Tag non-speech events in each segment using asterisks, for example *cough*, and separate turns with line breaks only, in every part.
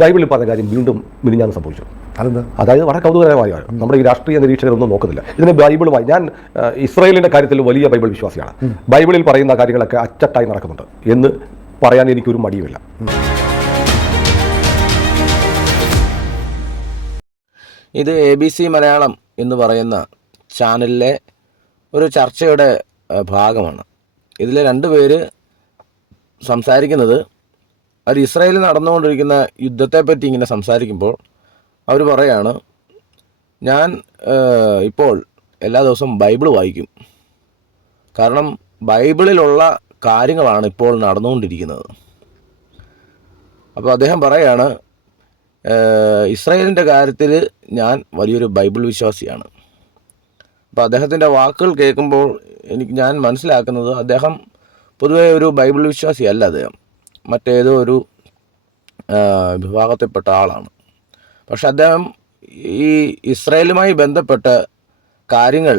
ബൈബിളിൽ പറഞ്ഞ കാര്യം വീണ്ടും മിനിഞ്ഞാന്ന് സംഭവിച്ചു.
അതെന്താ?
അതായത് വളരെ കൗതുകകരമായ കാര്യം. നമ്മുടെ ഈ രാഷ്ട്രീയ നിരീക്ഷകരൊന്നും നോക്കുന്നില്ല. ഇതിന് ബൈബിളുമായി ഞാൻ ആ, ഇസ്രായേലിന്റെ കാര്യത്തിൽ വലിയ ബൈബിൾ വിശ്വാസിയാണ്. ബൈബിളിൽ പറയുന്ന കാര്യങ്ങളൊക്കെ അച്ചട്ടായി നടക്കുന്നുണ്ട് എന്ന് പറയാൻ എനിക്കൊരു മടിയുമില്ല.
ഇത് എ ബി സി മലയാളം എന്ന് പറയുന്ന ചാനലിലെ ഒരു ചർച്ചയുടെ ഭാഗമാണ്. ഇതിലെ രണ്ട് പേര് സംസാരിക്കുന്നത് അവർ ഇസ്രായേലിൽ നടന്നുകൊണ്ടിരിക്കുന്ന യുദ്ധത്തെപ്പറ്റി ഇങ്ങനെ സംസാരിക്കുമ്പോൾ അവർ പറയാണ് ഞാൻ ഇപ്പോൾ എല്ലാ ദിവസവും ബൈബിൾ വായിക്കും. കാരണം ബൈബിളിലുള്ള കാര്യങ്ങളാണ് ഇപ്പോൾ നടന്നുകൊണ്ടിരിക്കുന്നത്. അപ്പോൾ അദ്ദേഹം പറയാണ് ഇസ്രായേലിന്റെ കാര്യത്തിൽ ഞാൻ വലിയൊരു ബൈബിൾ വിശ്വാസിയാണ്. അപ്പോൾ അദ്ദേഹത്തിന്റെ വാക്കുകൾ കേൾക്കുമ്പോൾ എനിക്ക് ഞാൻ മനസ്സിലാക്കുന്നത് അദ്ദേഹം പൊതുവേ ഒരു ബൈബിൾ വിശ്വാസിയല്ല അദ്ദേഹം. മറ്റേതോ ഒരു വിഭാഗത്തിൽപ്പെട്ട ആളാണ്. പക്ഷെ അദ്ദേഹം ഈ ഇസ്രയേലുമായി ബന്ധപ്പെട്ട കാര്യങ്ങൾ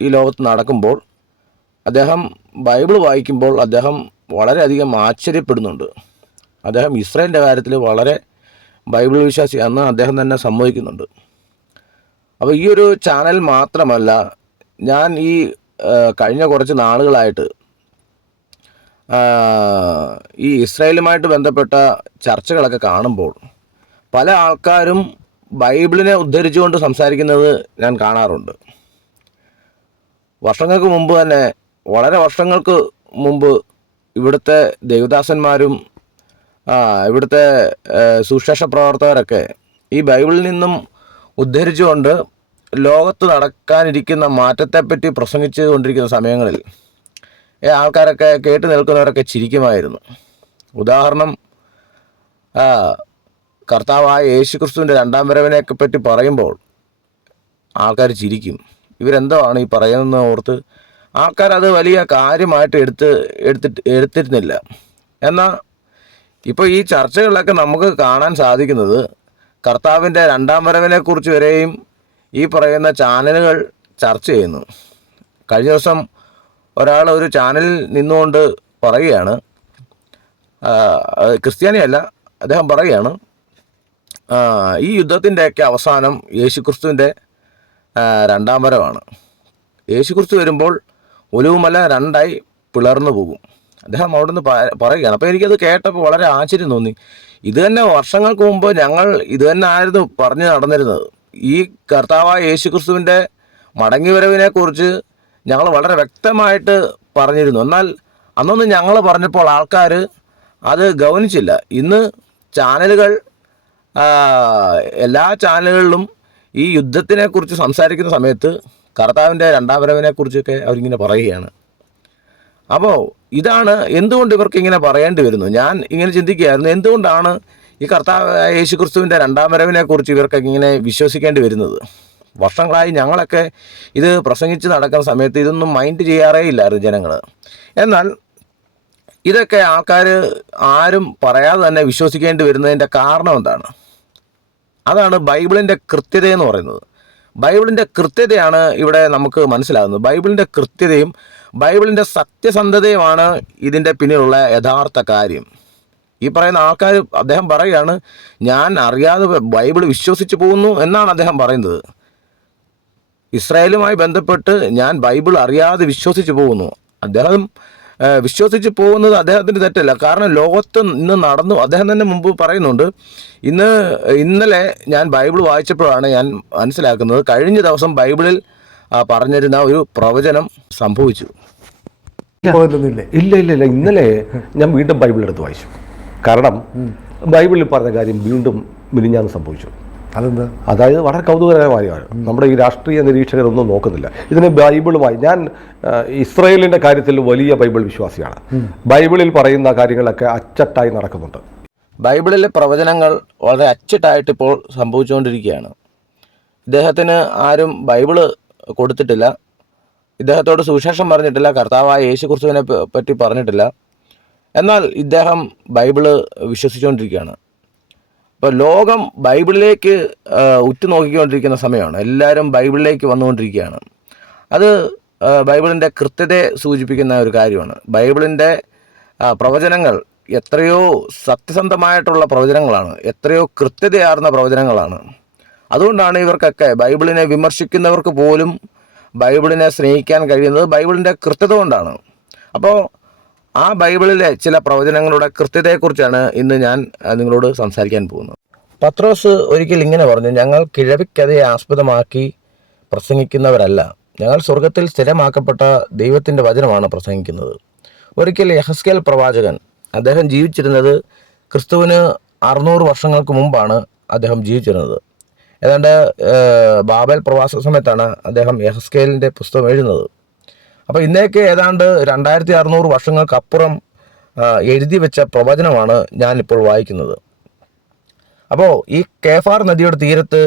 ഈ ലോകത്ത് നടക്കുമ്പോൾ അദ്ദേഹം ബൈബിൾ വായിക്കുമ്പോൾ അദ്ദേഹം വളരെയധികം ആശ്ചര്യപ്പെടുന്നുണ്ട്. അദ്ദേഹം ഇസ്രയേലിന്റെ കാര്യത്തിൽ വളരെ ബൈബിൾ വിശ്വാസിയാണെന്ന് അദ്ദേഹം തന്നെ സമ്മതിക്കുന്നുണ്ട്. അപ്പോൾ ഈ ഒരു ചാനൽ മാത്രമല്ല ഞാൻ ഈ കഴിഞ്ഞ കുറച്ച് നാളുകളായിട്ട് ഈ ഇസ്രായേലുമായിട്ട് ബന്ധപ്പെട്ട ചർച്ചകളൊക്കെ കാണുമ്പോൾ പല ആൾക്കാരും ബൈബിളിനെ ഉദ്ധരിച്ചുകൊണ്ട് സംസാരിക്കുന്നത് ഞാൻ കാണാറുണ്ട്. വർഷങ്ങൾക്ക് മുമ്പ് തന്നെ വളരെ വർഷങ്ങൾക്ക് മുമ്പ് ഇവിടുത്തെ ദേവദാസന്മാരും ഇവിടുത്തെ സുശേഷ പ്രവർത്തകരൊക്കെ ഈ ബൈബിളിൽ നിന്നും ഉദ്ധരിച്ചുകൊണ്ട് ലോകത്ത് നടക്കാനിരിക്കുന്ന മാറ്റത്തെപ്പറ്റി പ്രസംഗിച്ചു കൊണ്ടിരിക്കുന്ന സമയങ്ങളിൽ ആൾക്കാരൊക്കെ കേട്ട് നിൽക്കുന്നവരൊക്കെ ചിരിക്കുമായിരുന്നു. ഉദാഹരണം കർത്താവായ യേശു ക്രിസ്തുവിന്റെ രണ്ടാം വരവിനെയൊക്കെ പറ്റി പറയുമ്പോൾ ആൾക്കാർ ചിരിക്കും. ഇവരെന്താണ് ഈ പറയുന്നതെന്ന് ഓർത്ത് ആൾക്കാരത് വലിയ കാര്യമായിട്ട് എടുത്ത് എടുത്തിട്ട് എടുത്തിരുന്നില്ല. എന്നാൽ ഇപ്പോൾ ഈ ചർച്ചകളിലൊക്കെ നമുക്ക് കാണാൻ സാധിക്കുന്നത് കർത്താവിന്റെ രണ്ടാം വരവിനെക്കുറിച്ച് വരെയും ഈ പറയുന്ന ചാനലുകൾ ചർച്ച ചെയ്യുന്നു. കഴിഞ്ഞ ദിവസം ഒരാൾ ഒരു ചാനലിൽ നിന്നുകൊണ്ട് പറയുകയാണ്. ക്രിസ്ത്യാനിയല്ല അദ്ദേഹം പറയുകയാണ്. ഈ യുദ്ധത്തിന്റെയൊക്കെ അവസാനം യേശുക്രിസ്തുവിന്റെ ക്രിസ്തുവിന്റെ രണ്ടാം വരവാണ്. യേശുക്രിസ്തു വരുമ്പോൾ ഒലുവുമല രണ്ടായി പിളർന്നു പോകും. അദ്ദേഹം അവിടുന്ന് പറയുകയാണ്. അപ്പോൾ എനിക്കത് കേട്ടപ്പോൾ വളരെ ആശ്ചര്യം തോന്നി. ഇത് തന്നെ വർഷങ്ങൾക്ക് മുമ്പ് ഞങ്ങൾ ഇത് തന്നെ ആയിരുന്നു പറഞ്ഞു നടന്നിരുന്നത്. ഈ കർത്താവായ യേശുക്രിസ്തുവിന്റെ മടങ്ങിവരവിനെ കുറിച്ച് ഞങ്ങൾ വളരെ വ്യക്തമായിട്ട് പറഞ്ഞിരുന്നു. എന്നാൽ അന്നൊന്ന് ഞങ്ങൾ പറഞ്ഞപ്പോൾ ആൾക്കാർ അത് ഗൗനിച്ചില്ല. ഇന്ന് ചാനലുകൾ എല്ലാ ചാനലുകളിലും ഈ യുദ്ധത്തിനെക്കുറിച്ച് സംസാരിക്കുന്ന സമയത്ത് കർത്താവിന്റെ രണ്ടാം വരവിനെക്കുറിച്ചൊക്കെ അവരിങ്ങനെ പറയുകയാണ്. അപ്പോൾ ഇതാണ് എന്തുകൊണ്ട് ഇവർക്ക് ഇങ്ങനെ പറയേണ്ടി വരുന്നു? ഞാൻ ഇങ്ങനെ ചിന്തിക്കുകയായിരുന്നു. എന്തുകൊണ്ടാണ് ഈ കർത്താവ് യേശു ക്രിസ്തുവിന്റെ രണ്ടാം വരവിനെക്കുറിച്ച് ഇവർക്ക് ഇങ്ങനെ വിശ്വസിക്കേണ്ടി വരുന്നത്? വർഷങ്ങളായി ഞങ്ങളൊക്കെ ഇത് പ്രസംഗിച്ച് നടക്കുന്ന സമയത്ത് ഇതൊന്നും മൈൻഡ് ചെയ്യാറേ ഇല്ലായിരുന്നു ജനങ്ങൾ എന്നാൽ ഇതൊക്കെ ആൾക്കാർ ആരും പറയാതെ തന്നെ വിശ്വസിക്കേണ്ടി വരുന്നതിന്റെ കാരണം എന്താണ്? അതാണ് ബൈബിളിന്റെ കൃത്യത എന്ന് പറയുന്നത്. ബൈബിളിന്റെ കൃത്യതയാണ് ഇവിടെ നമുക്ക് മനസ്സിലാകുന്നത്. ബൈബിളിന്റെ കൃത്യതയും ബൈബിളിന്റെ സത്യസന്ധതയുമാണ് ഇതിന്റെ പിന്നിലുള്ള യഥാർത്ഥ കാര്യം. ഈ പറയുന്ന ആൾക്കാർ അദ്ദേഹം പറയുകയാണ് ഞാൻ അറിയാതെ ബൈബിൾ വിശ്വസിച്ച് പോകുന്നു എന്നാണ് അദ്ദേഹം പറയുന്നത്. ഇസ്രായേലുമായി ബന്ധപ്പെട്ട് ഞാൻ ബൈബിൾ അറിയാതെ വിശ്വസിച്ച് പോകുന്നു. അദ്ദേഹം വിശ്വസിച്ച് പോകുന്നത് അദ്ദേഹത്തിന്റെ തെറ്റല്ല. കാരണം ലോകത്ത് ഇന്ന് നടന്നു അദ്ദേഹം തന്നെ മുമ്പ് പറയുന്നുണ്ട് ഇന്ന് ഇന്നലെ ഞാൻ ബൈബിൾ വായിച്ചപ്പോഴാണ് ഞാൻ മനസ്സിലാക്കുന്നത് കഴിഞ്ഞ ദിവസം ബൈബിളിൽ പറഞ്ഞിരുന്ന ഒരു പ്രവചനം സംഭവിച്ചു.
ഇല്ല ഇല്ല ഇല്ല. ഇന്നലെ ഞാൻ വീണ്ടും ബൈബിൾ എടുത്ത് വായിച്ചു. കാരണം ബൈബിളിൽ പറഞ്ഞ കാര്യം വീണ്ടും മിനിഞ്ഞാന്ന് സംഭവിച്ചു.
അതെന്താ?
അതായത് വളരെ കൗതുകകരമായ കാര്യമാണ്. നമ്മുടെ ഈ രാഷ്ട്രീയ നിരീക്ഷകരൊന്നും നോക്കുന്നില്ല. ഇതിന് ബൈബിളുമായി ഞാൻ ഇസ്രയേലിന്റെ ഇസ്രായേലിന്റെ കാര്യത്തിൽ വലിയ ബൈബിൾ വിശ്വാസിയാണ്. ബൈബിളിൽ പറയുന്ന കാര്യങ്ങളൊക്കെ അച്ചട്ടായി നടക്കുന്നുണ്ട്.
ബൈബിളിലെ പ്രവചനങ്ങൾ വളരെ അച്ചട്ടായിട്ട് ഇപ്പോൾ സംഭവിച്ചുകൊണ്ടിരിക്കുകയാണ്. ഇദ്ദേഹത്തിന് ആരും ബൈബിൾ കൊടുത്തിട്ടില്ല. ഇദ്ദേഹത്തോട് സുവിശേഷം പറഞ്ഞിട്ടില്ല. കർത്താവായ യേശു ക്രിസ്തുവിനെ പറ്റി പറഞ്ഞിട്ടില്ല. എന്നാൽ ഇദ്ദേഹം ബൈബിൾ വിശ്വസിച്ചുകൊണ്ടിരിക്കുകയാണ്. ഇപ്പോൾ ലോകം ബൈബിളിലേക്ക് ഉറ്റുനോക്കിക്കൊണ്ടിരിക്കുന്ന സമയമാണ്. എല്ലാവരും ബൈബിളിലേക്ക് വന്നുകൊണ്ടിരിക്കുകയാണ്. അത് ബൈബിളിന്റെ കൃത്യതയെ സൂചിപ്പിക്കുന്ന ഒരു കാര്യമാണ്. ബൈബിളിന്റെ പ്രവചനങ്ങൾ എത്രയോ സത്യസന്ധമായിട്ടുള്ള പ്രവചനങ്ങളാണ്. എത്രയോ കൃത്യതയാർന്ന പ്രവചനങ്ങളാണ്. അതുകൊണ്ടാണ് ഇവർക്കൊക്കെ ബൈബിളിനെ വിമർശിക്കുന്നവർക്ക് പോലും ബൈബിളിനെ സ്നേഹിക്കാൻ കഴിയുന്നത് ബൈബിളിന്റെ കൃത്യത കൊണ്ടാണ്. അപ്പോൾ ആ ബൈബിളിലെ ചില പ്രവചനങ്ങളുടെ കൃത്യതയെക്കുറിച്ചാണ് ഇന്ന് ഞാൻ നിങ്ങളോട് സംസാരിക്കാൻ പോകുന്നത്. പത്രോസ് ഒരിക്കൽ ഇങ്ങനെ പറഞ്ഞു ഞങ്ങൾ കിഴവിക്കഥയെ ആസ്പദമാക്കി പ്രസംഗിക്കുന്നവരല്ല. ഞങ്ങൾ സ്വർഗത്തിൽ സ്ഥിരമാക്കപ്പെട്ട ദൈവത്തിന്റെ വചനമാണ് പ്രസംഗിക്കുന്നത്. ഒരിക്കൽ യഹസ്കേൽ പ്രവാചകൻ അദ്ദേഹം ജീവിച്ചിരുന്നത് ക്രിസ്തുവിന് അറുന്നൂറ് വർഷങ്ങൾക്ക് മുമ്പാണ് അദ്ദേഹം ജീവിച്ചിരുന്നത്. ഏതാണ്ട് ബാബൽ പ്രവാസ സമയത്താണ് അദ്ദേഹം യഹസ്കേലിന്റെ പുസ്തകം എഴുതുന്നത്. അപ്പോൾ ഇന്നേക്ക് ഏതാണ്ട് രണ്ടായിരത്തി അറുന്നൂറ് വർഷങ്ങൾക്കപ്പുറം എഴുതി വെച്ച പ്രവചനമാണ് ഞാനിപ്പോൾ വായിക്കുന്നത്. അപ്പോൾ ഈ കേഫാർ നദിയുടെ തീരത്ത്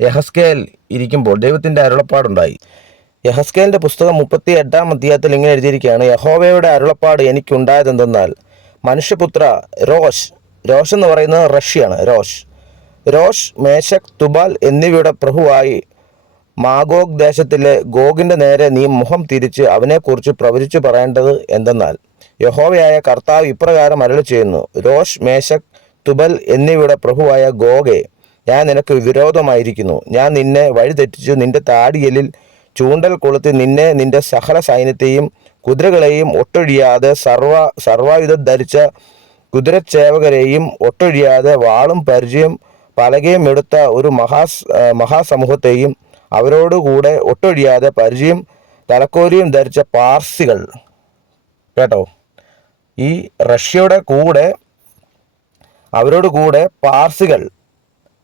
യഹസ്കേൽ ഇരിക്കുമ്പോൾ ദൈവത്തിന്റെ അരുളപ്പാടുണ്ടായി. യഹസ്കേലിന്റെ പുസ്തകം മുപ്പത്തി എട്ടാം അധ്യായത്തിൽ ഇങ്ങനെ എഴുതിയിരിക്കുകയാണ് യഹോവയുടെ അരുളപ്പാട് എനിക്കുണ്ടായതെന്തെന്നാൽ മനുഷ്യപുത്ര രോഷ് രോഷ് എന്ന് പറയുന്നത് റഷ്യയാണ് രോഷ് രോഷ് മേശക് തുബാൽ എന്നിവയുടെ പ്രഭുവായി മാഗോഗ് ദേശത്തിലെ ഗോഗിന്റെ നേരെ നീ മുഖം തിരിച്ച് അവനെക്കുറിച്ച് പ്രവചിച്ചു പറയേണ്ടത് എന്തെന്നാൽ യഹോവയായ കർത്താവ് ഇപ്രകാരം അരളി ചെയ്യുന്നു രോഷ് മേശക് തുബൽ എന്നിവയുടെ പ്രഭുവായ ഗോഗെ ഞാൻ നിനക്ക് വിരോധമായിരിക്കുന്നു. ഞാൻ നിന്നെ വഴിതെറ്റിച്ചു നിന്റെ താടിയലിൽ ചൂണ്ടൽ കൊളുത്തി നിന്നെ നിന്റെ സഹല സൈന്യത്തെയും കുതിരകളെയും ഒട്ടൊഴിയാതെ സർവ സർവായുധം ധരിച്ച കുതിരച്ചേവകരെയും ഒട്ടൊഴിയാതെ വാളും പരിചയം പലകയും എടുത്ത ഒരു മഹാ ആ, അവരോടുകൂടെ ഒട്ടൊഴിയാതെ പരിചയം തലക്കോരിയും ധരിച്ച പാർസികൾ. കേട്ടോ? ഈ റഷ്യയുടെ കൂടെ അവരോട് കൂടെ പാർസികൾ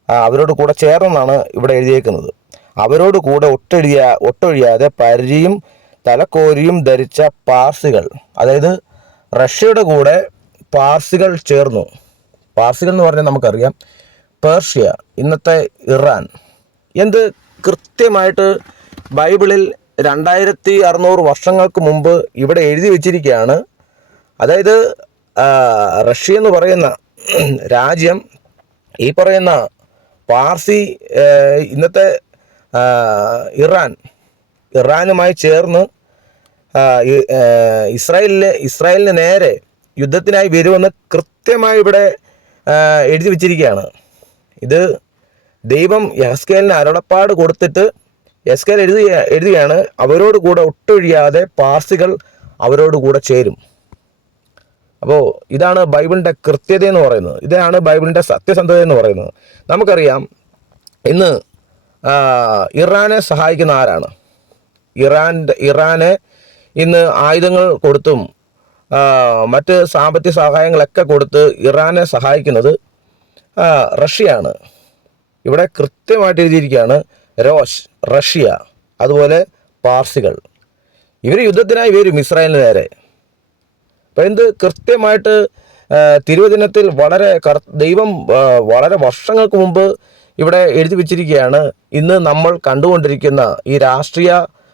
അവരോട് കൂടെ ചേർന്നാണ് ഇവിടെ എഴുതിയേക്കുന്നത്. അവരോട് കൂടെ ഒട്ടൊഴിയ ഒട്ടൊഴിയാതെ പരിചയും തലക്കോരിയും ധരിച്ച പാർസികൾ. അതായത് റഷ്യയുടെ കൂടെ പാർസികൾ ചേർന്നു. പാർസികൾ എന്ന് പറഞ്ഞാൽ നമുക്കറിയാം പേർഷ്യ ഇന്നത്തെ ഇറാൻ. എന്ത് കൃത്യമായിട്ട് ബൈബിളിൽ രണ്ടായിരത്തി അറുന്നൂറ് വർഷങ്ങൾക്ക് മുമ്പ് ഇവിടെ എഴുതി വച്ചിരിക്കുകയാണ്. അതായത് റഷ്യ എന്ന് പറയുന്ന രാജ്യം ഈ പറയുന്ന പാർസി ഇന്നത്തെ ഇറാൻ ഇറാനുമായി ചേർന്ന് ഇസ്രായേലിലെ ഇസ്രായേലിന് നേരെ യുദ്ധത്തിനായി വരുമെന്ന് കൃത്യമായി ഇവിടെ എഴുതി വച്ചിരിക്കുകയാണ്. ഇത് ദൈവം യഹസ്കേലിന് അരുളപ്പാട് കൊടുത്തിട്ട് യസ്കേൽ എഴുതി എഴുതുകയാണ് അവരോട് കൂടെ ഒട്ടൊഴിയാതെ പാർസികൾ അവരോട് കൂടെ ചേരും. അപ്പോൾ ഇതാണ് ബൈബിളിന്റെ കൃത്യത എന്ന് പറയുന്നത്. ഇതാണ് ബൈബിളിന്റെ സത്യസന്ധത എന്ന് പറയുന്നത്. നമുക്കറിയാം ഇന്ന് ഇറാനെ സഹായിക്കുന്ന ആരാണ്? ഇറാന്റെ ഇറാനെ ഇന്ന് ആയുധങ്ങൾ കൊടുത്തും മറ്റ് സാമ്പത്തിക സഹായങ്ങളൊക്കെ കൊടുത്ത് ഇറാനെ സഹായിക്കുന്നത് റഷ്യയാണ്. ഇവിടെ കൃത്യമായിട്ട് എഴുതിയിരിക്കുകയാണ് റോഷ് റഷ്യ അതുപോലെ പാർസികൾ. ഇവർ യുദ്ധത്തിനായി വരും ഇസ്രായേലിന് നേരെ. അപ്പം എന്ത് കൃത്യമായിട്ട് തിരുവചനത്തിൽ വളരെ ദൈവം വളരെ വർഷങ്ങൾക്ക് മുമ്പ് ഇവിടെ എഴുതി വച്ചിരിക്കുകയാണ് ഇന്ന് നമ്മൾ കണ്ടുകൊണ്ടിരിക്കുന്ന ഈ രാഷ്ട്രീയ